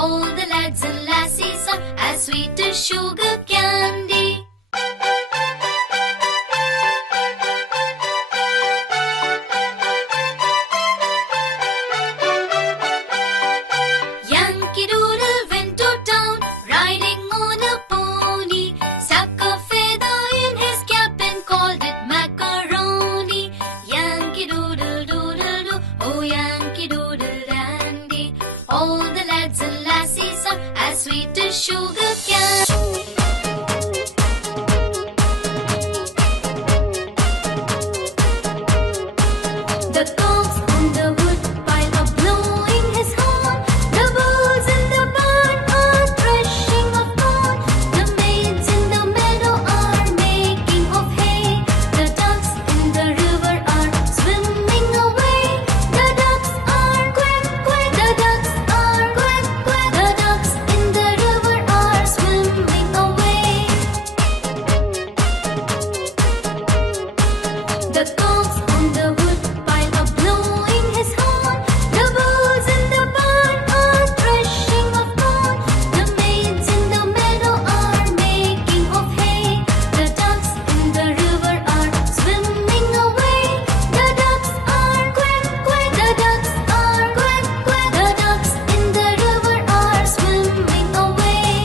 All the lads and lassies are as sweet as sugar candy. Yankee Doodle went to town, riding on a pony. Stuck a feather in his cap and called it macaroni. Yankee Doodle doodle doo, oh Yankee Doodle dandy. All the lads and lassies are as sweet as sugar candy. The cows on the wood pile are blowing his horn. The bulls in the barn are threshing of corn. The maids in the meadow are making of hay. The ducks in the river are swimming away. The ducks are quack quack. The ducks are quack quack. The ducks in the river are swimming away. The cows on the wood pile are blowing his horn. The bulls in the barn are threshing of corn. The maids in the meadow are making of hay. The ducks in the river are swimming away. The ducks are quack quack. The ducks are quack quack. The ducks in the river are swimming away.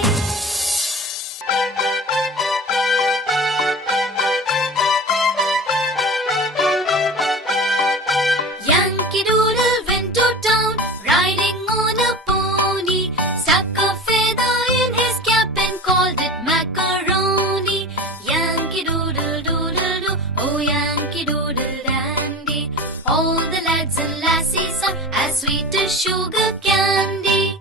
Yankee Doodle went to town, riding on a pony. Stuck a feather in his cap and called it macaroni. Yankee Doodle doodle doo, oh Yankee Doodle dandy. All the lads and lassies are as sweet as sugar candy.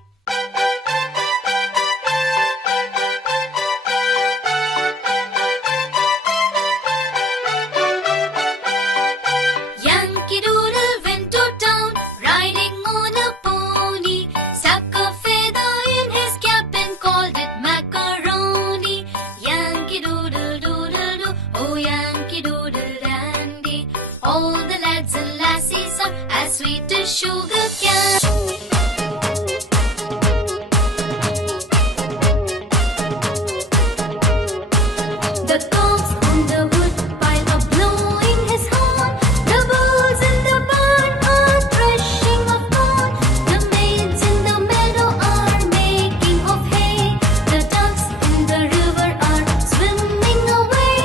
Yankee Doodle went to town, riding on a pony. Stuck a feather in his cap and called it macaroni. Yankee Doodle doodle doo, oh Yankee Doodle dandy. All the lads and lassies are as sweet as sugar candy. The cows on the wood pile are blowing his horn. The bulls in the barn are threshing of corn. The maids in the meadow are making of hay. The ducks in the river are swimming away.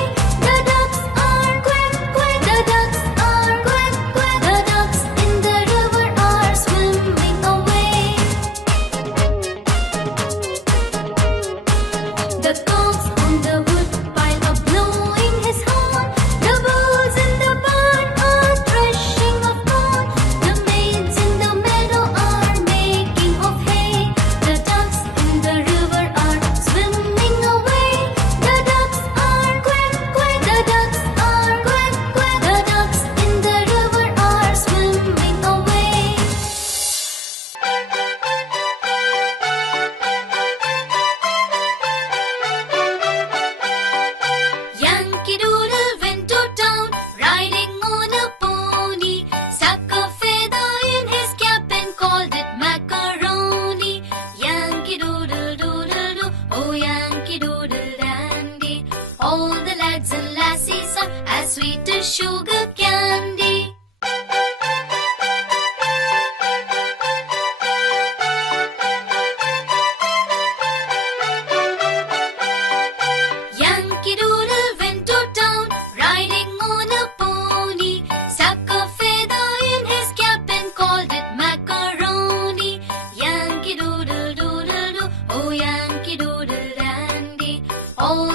The ducks are quack quack. The ducks are quack quack. The ducks in the river are swimming away. The cows on the wood pile are blowing his horn. The bulls in the barn are threshing of corn. The maids in the meadow are making of hay. The ducks in the river are swimming away. The ducks are quack quack. The ducks are quack quack. The ducks in the river are swimming away. Yankee Doodle went to town, riding on a pony. Stuck a feather in his cap and called it macaroni. Yankee Doodle doodle doo, oh Yankee Doodle dandy. All the lads and lassies are as sweet as sugar candy. Yankee Doodle went to town, riding on a pony. Stuck a feather in his cap and called it macaroni. Yankee Doodle doodle doo, oh Yankee Doodle dandy. All